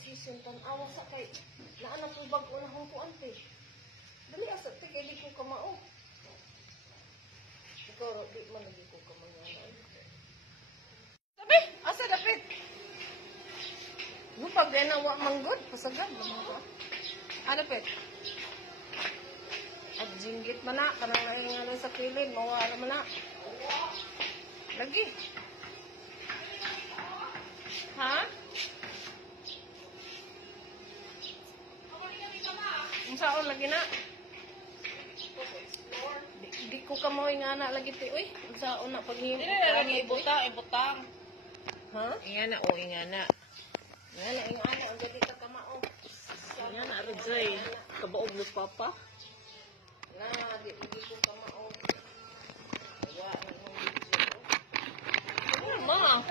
decision tan-awa sa kay naana po bago na hong kuan te. Dali asa te kay di ko kamao. Ikaw di man lagi ko kamangana. Sabi, asa dapit? No pag wa manggod pasagad naman ko. Ano pet? At jinggit man na kanang naingalan sa kilid mawala man na. Lagi. Ha? Ang saon lagi na? Di ko kamoy nga na lagi ti. Uy, ang saon na paghimo. Dili na lagi ibutang. Ha? Ingana o ingana. Ingana, ang gadi ka kamao. Ingana, Arojoy. Kabaog mo papa. Na, di ko kamao. Wala na nung video. Ano ma?